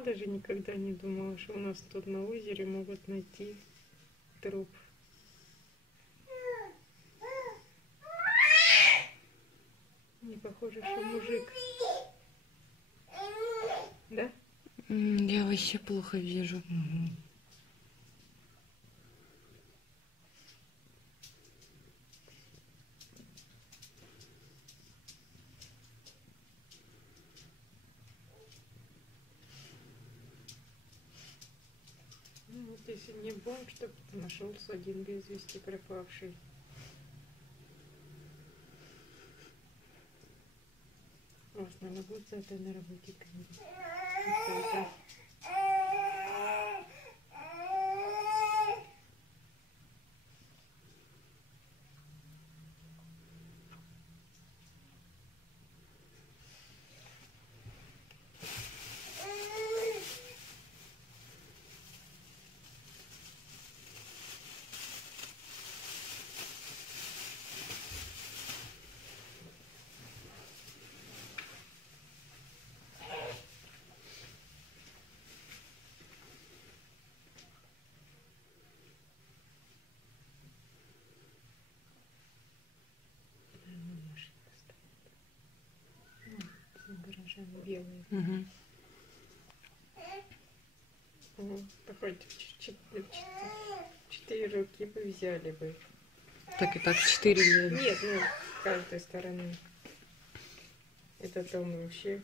сама даже никогда не думала, что у нас тут на озере могут найти труп. Не похоже, что мужик. Да? Я вообще плохо вижу. Угу. Ну, вот если не бомж, то нашелся один без вести пропавший. У вас, наверное, будет за это на работе какой-то. Гаражами белые. Угу. Хоть 4 руки бы взяли бы. Так и так 4 взяли. Нет, ну, с каждой стороны. Это там вообще